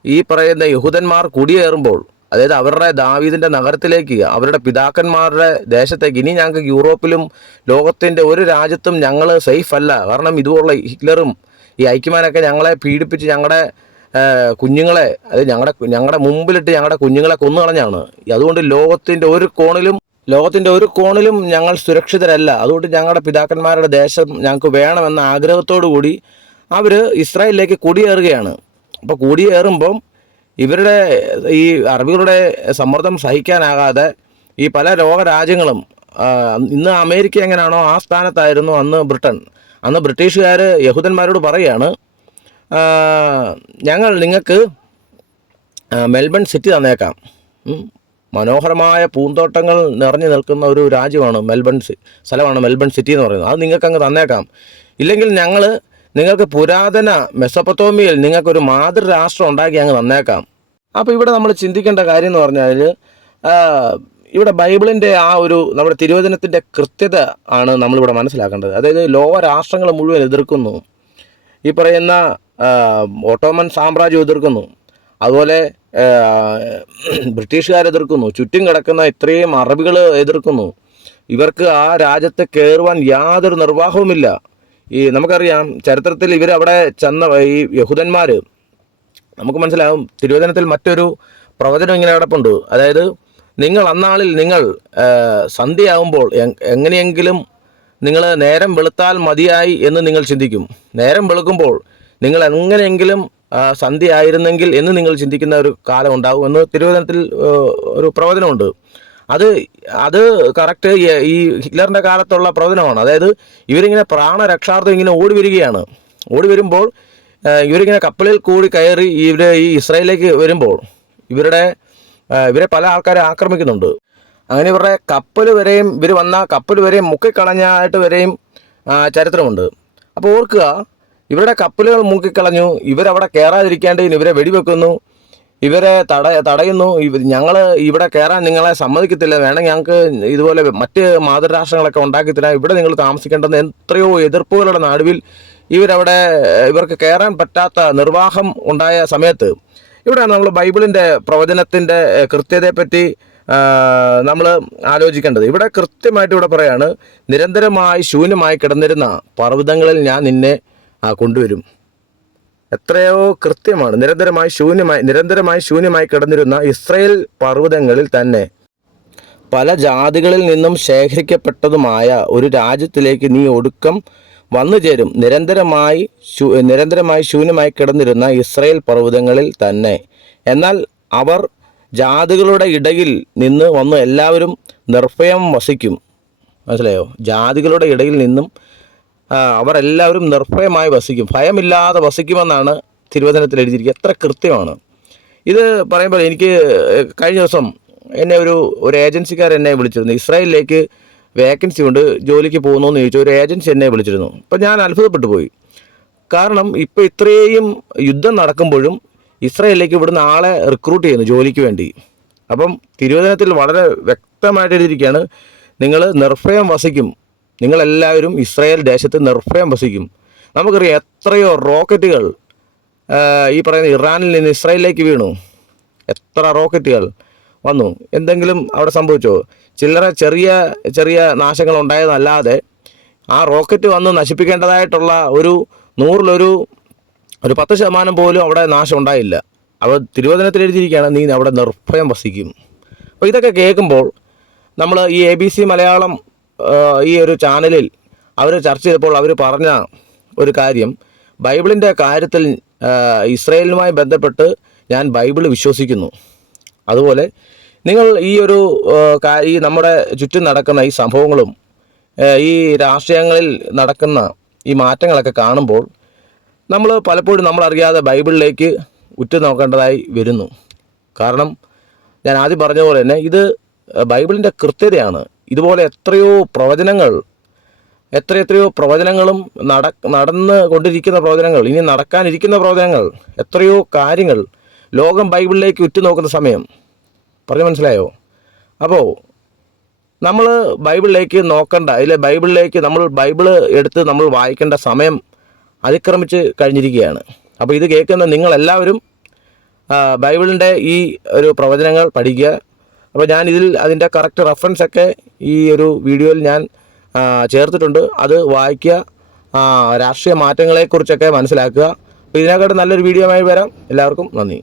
ഈ പറയുന്ന യഹൂദന്മാർ കുടിയേറുമ്പോൾ അതായത് അവരുടെ ദാവീദിന്റെ നഗരത്തിലേക്ക് അവരുടെ പിതാക്കന്മാരുടെ ദേശത്തേക്ക്. ഇനി ഞങ്ങൾക്ക് യൂറോപ്പിലും ലോകത്തിന്റെ ഒരു രാജ്യത്തും ഞങ്ങൾ സേഫ് അല്ല. കാരണം ഇതുപോലുള്ള ഹിറ്റ്ലറും ഈ ഐക്യമാനൊക്കെ ഞങ്ങളെ പീഡിപ്പിച്ച് ഞങ്ങളുടെ കുഞ്ഞുങ്ങളെ അത് ഞങ്ങളുടെ ഞങ്ങളുടെ മുമ്പിലിട്ട് ഞങ്ങളുടെ കുഞ്ഞുങ്ങളെ കൊന്നു കളഞ്ഞാണ് അതുകൊണ്ട് ലോകത്തിന്റെ ഒരു കോണിലും ലോകത്തിന്റെ ഒരു കോണിലും ഞങ്ങൾ സുരക്ഷിതരല്ല. അതുകൊണ്ട് ഞങ്ങളുടെ പിതാക്കന്മാരുടെ ദേശം ഞങ്ങൾക്ക് വേണമെന്ന ആഗ്രഹത്തോടു കൂടി അവർ ഇസ്രായേലിലേക്ക് കുടിയേറുകയാണ്. അപ്പോൾ കുടിയേറുമ്പം ഇവരുടെ ഈ അറബികളുടെ സമ്മർദ്ദം സഹിക്കാനാകാതെ ഈ പല ലോകരാജ്യങ്ങളും ഇന്ന് അമേരിക്ക എങ്ങനെയാണോ ആ സ്ഥാനത്തായിരുന്നു അന്ന് ബ്രിട്ടൻ. അന്ന് ബ്രിട്ടീഷുകാർ യഹൂദന്മാരോട് പറയുകയാണ് ഞങ്ങൾ നിങ്ങൾക്ക് മെൽബൺ സിറ്റി തന്നേക്കാം. മനോഹരമായ പൂന്തോട്ടങ്ങൾ നിറഞ്ഞു നിൽക്കുന്ന ഒരു രാജ്യമാണ് മെൽബൺ സ്ഥലമാണ് മെൽബൺ സിറ്റി എന്ന് പറയുന്നത്. അത് നിങ്ങൾക്ക് അങ്ങ് തന്നേക്കാം. ഇല്ലെങ്കിൽ ഞങ്ങൾ നിങ്ങൾക്ക് പുരാതന മെസ്സപ്പത്തോമിയയിൽ നിങ്ങൾക്കൊരു മാതൃരാഷ്ട്രം ഉണ്ടാക്കി അങ്ങ് വന്നേക്കാം അപ്പോൾ ഇവിടെ നമ്മൾ ചിന്തിക്കേണ്ട കാര്യം എന്ന് പറഞ്ഞാൽ ഇവിടെ ബൈബിളിന്റെ ആ ഒരു നമ്മുടെ തിരുവചനത്തിന്റെ കൃത്യത ആണ് നമ്മളിവിടെ മനസ്സിലാക്കേണ്ടത്. അതായത് ലോക രാഷ്ട്രങ്ങൾ മുഴുവൻ എതിർക്കുന്നു. ഈ പറയുന്ന ഓട്ടോമൻ സാമ്രാജ്യം എതിർക്കുന്നു. അതുപോലെ ബ്രിട്ടീഷുകാർ എതിർക്കുന്നു. ചുറ്റും കിടക്കുന്ന ഇത്രയും അറബികൾ എതിർക്കുന്നു. ഇവർക്ക് ആ രാജ്യത്തെ കയറുവാൻ യാതൊരു നിർവാഹവുമില്ല. ഈ നമുക്കറിയാം ചരിത്രത്തിൽ ഇവർ അവിടെ ചെന്ന ഈ യഹൂദന്മാർ നമുക്ക് മനസ്സിലാവും തിരുവചനത്തിൽ മറ്റൊരു പ്രവചനം ഇങ്ങനെ കിടപ്പുണ്ട്. അതായത് നിങ്ങൾ അന്നാളിൽ നിങ്ങൾ സന്ധ്യയാകുമ്പോൾ എങ്ങനെയെങ്കിലും നിങ്ങൾ നേരം വെളുത്താൽ മതിയായി എന്ന് നിങ്ങൾ ചിന്തിക്കും. നേരം വെളുക്കുമ്പോൾ നിങ്ങൾ എങ്ങനെയെങ്കിലും സന്ധ്യ ആയിരുന്നെങ്കിൽ എന്ന് നിങ്ങൾ ചിന്തിക്കുന്ന ഒരു കാലം ഉണ്ടാകും എന്ന് തിരുവചനത്തിൽ ആ, ഒരു പ്രവചനമുണ്ട്. അത് അത് കറക്റ്റ് ഈ ഹിറ്റ്ലറിന്റെ കാലത്തുള്ള പ്രവചനമാണ്. അതായത് ഇവരിങ്ങനെ പ്രാണരക്ഷാർത്ഥം ഇങ്ങനെ ഓടി വരികയാണ്. ഓടി വരുമ്പോൾ ഇവരിങ്ങനെ കപ്പലിൽ കൂടി കയറി ഇവർ ഈ ഇസ്രായേലിലേക്ക് വരുമ്പോൾ ഇവരുടെ ഇവരെ പല ആൾക്കാരെ ആക്രമിക്കുന്നുണ്ട്. അങ്ങനെ ഇവരുടെ കപ്പൽ വരെയും ഇവർ വന്ന കപ്പൽ വരെയും മുക്കിക്കളഞ്ഞായിട്ട് വരെയും ചരിത്രമുണ്ട്. അപ്പോൾ ഓർക്കുക ഇവരുടെ കപ്പലുകൾ മുക്കിക്കളഞ്ഞു ഇവരവിടെ കയറാതിരിക്കാണ്ട് ഇവരെ വെടിവെക്കുന്നു. ഇവരെ തട തടയുന്നു. ഞങ്ങൾ ഇവിടെ കയറാൻ നിങ്ങളെ സമ്മതിക്കത്തില്ല. വേണമെങ്കിൽ ഞങ്ങൾക്ക് ഇതുപോലെ മറ്റ് മാതൃരാഷ്ട്രങ്ങളൊക്കെ ഉണ്ടാക്കിത്തില്ല ഇവിടെ നിങ്ങൾ താമസിക്കേണ്ടെന്ന് എത്രയോ എതിർപ്പുകളുടെ നടുവിൽ ഇവരവിടെ ഇവർക്ക് കയറാൻ പറ്റാത്ത നിർവാഹം ഉണ്ടായ സമയത്ത് ഇവിടെ നമ്മൾ ബൈബിളിന്റെ പ്രവചനത്തിന്റെ കൃത്യതയെപ്പറ്റി നമ്മൾ ആലോചിക്കേണ്ടത്. ഇവിടെ കൃത്യമായിട്ട് ഇവിടെ പറയാണ് നിരന്തരമായി ശൂന്യമായി കിടന്നിരുന്ന പർവതങ്ങളിൽ ഞാൻ നിന്നെ കൊണ്ടുവരും. എത്രയോ കൃത്യമാണ്. നിരന്തരമായി ശൂന്യമായി നിരന്തരമായി ശൂന്യമായി കിടന്നിരുന്ന ഇസ്രയേൽ പർവതങ്ങളിൽ തന്നെ പല ജാതികളിൽ നിന്നും ശേഖരിക്കപ്പെട്ടതുമായ ഒരു രാജ്യത്തിലേക്ക് നീ ഒടുക്കം വന്നു ചേരും. നിരന്തരമായി നിരന്തരമായി ശൂന്യമായി കിടന്നിരുന്ന ഇസ്രയേൽ പർവതങ്ങളിൽ തന്നെ. എന്നാൽ അവർ ജാതികളുടെ ഇടയിൽ നിന്ന് വന്ന് എല്ലാവരും നിർഭയം വസിക്കും. മനസ്സിലായോ? ജാതികളുടെ ഇടയിൽ നിന്നും അവർ എല്ലാവരും നിർഭയമായി വസിക്കും. ഭയമില്ലാതെ വസിക്കുമെന്നാണ് തിരുവചനത്തിൽ എഴുതിയിരിക്കുക എത്ര കൃത്യമാണ്. ഇത് പറയുമ്പോൾ എനിക്ക് കഴിഞ്ഞ ദിവസം എന്നെ ഒരു ഒരു ഏജൻസിക്കാർ എന്നെ വിളിച്ചിരുന്നു. ഇസ്രായേലിലേക്ക് വേക്കൻസി ഉണ്ട് ജോലിക്ക് പോകുന്നു എന്ന് ചോദിച്ചു. ഒരു ഏജൻസി എന്നെ വിളിച്ചിരുന്നു. അപ്പം ഞാൻ അത്ഭുതപ്പെട്ടു പോയി. കാരണം ഇപ്പോൾ ഇത്രയും യുദ്ധം നടക്കുമ്പോഴും ഇസ്രായേലിലേക്ക് ഇവിടുന്ന് ആളെ റിക്രൂട്ട് ചെയ്യുന്നു ജോലിക്ക് വേണ്ടി. അപ്പം തിരുവചനത്തിൽ വളരെ വ്യക്തമായിട്ട് എഴുതിയിരിക്കുകയാണ് നിങ്ങൾ നിർഭയം വസിക്കും. നിങ്ങളെല്ലാവരും ഇസ്രായേൽ ദേശത്ത് നിർഭയം വസിക്കും. നമുക്കറിയാം എത്രയോ റോക്കറ്റുകൾ ഈ പറയുന്ന ഇറാനിൽ നിന്ന് ഇസ്രായേലിലേക്ക് വീണു. എത്ര റോക്കറ്റുകൾ വന്നു. എന്തെങ്കിലും അവിടെ സംഭവിച്ചോ? ചില്ലറ ചെറിയ ചെറിയ നാശങ്ങൾ ഉണ്ടായതല്ലാതെ ആ റോക്കറ്റ് വന്ന് നശിപ്പിക്കേണ്ടതായിട്ടുള്ള ഒരു നൂറിലൊരു ഒരു പത്ത് ശതമാനം പോലും അവിടെ നാശം ഉണ്ടായില്ല. അവ തിരുവചനത്തിൽ എഴുതിയിരിക്കുകയാണ് നീ അവിടെ നിർഭയം വസിക്കും. അപ്പോൾ ഇതൊക്കെ കേൾക്കുമ്പോൾ നമ്മൾ ഈ എ ബി സി മലയാളം ഈ ഒരു ചാനലിൽ അവർ ചർച്ച ചെയ്തപ്പോൾ അവർ പറഞ്ഞ ഒരു കാര്യം ബൈബിളിന്റെ കാര്യത്തിൽ ഇസ്രയേലുമായി ബന്ധപ്പെട്ട് ഞാൻ ബൈബിൾ വിശ്വസിക്കുന്നു. അതുപോലെ നിങ്ങൾ ഈ ഒരു ഈ നമ്മുടെ ചുറ്റും നടക്കുന്ന ഈ സംഭവങ്ങളും ഈ രാഷ്ട്രീയങ്ങളിൽ നടക്കുന്ന ഈ മാറ്റങ്ങളൊക്കെ കാണുമ്പോൾ നമ്മൾ പലപ്പോഴും നമ്മളറിയാതെ ബൈബിളിലേക്ക് ഉറ്റുനോക്കേണ്ടതായി വരുന്നു. കാരണം ഞാൻ ആദ്യം പറഞ്ഞ പോലെ തന്നെ ഇത് ബൈബിളിന്റെ കൃത്യതയാണ്. ഇതുപോലെ എത്രയോ പ്രവചനങ്ങൾ എത്രയെത്രയോ പ്രവചനങ്ങളും നട നടന്ന് കൊണ്ടിരിക്കുന്ന പ്രവചനങ്ങൾ ഇനി നടക്കാനിരിക്കുന്ന പ്രവചനങ്ങൾ എത്രയോ കാര്യങ്ങൾ ലോകം ബൈബിളിലേക്ക് ഉറ്റുനോക്കുന്ന സമയം. പറഞ്ഞു മനസ്സിലായോ? അപ്പോൾ നമ്മൾ ബൈബിളിലേക്ക് നോക്കണ്ട അതിലെ ബൈബിളിലേക്ക് നമ്മൾ ബൈബിൾ എടുത്ത് നമ്മൾ വായിക്കേണ്ട സമയം അതിക്രമിച്ച് കഴിഞ്ഞിരിക്കുകയാണ്. അപ്പോൾ ഇത് കേൾക്കുന്ന നിങ്ങളെല്ലാവരും ബൈബിളിന്റെ ഈ ഒരു പ്രവചനങ്ങൾ പഠിക്കുക അപ്പോൾ ഞാൻ ഇതിൽ അതിന്റെ കറക്റ്റ് റെഫറൻസ് ഒക്കെ ഈ ഒരു വീഡിയോയിൽ ഞാൻ ചേർത്തിട്ടുണ്ട്. അത് വായിക്കുക രാഷ്ട്രീയ മാറ്റങ്ങളെക്കുറിച്ചൊക്കെ മനസ്സിലാക്കുക. അപ്പോൾ ഇതിനെക്കാട്ടും നല്ലൊരു വീഡിയോ ആയി വരാം. എല്ലാവർക്കും നന്ദി.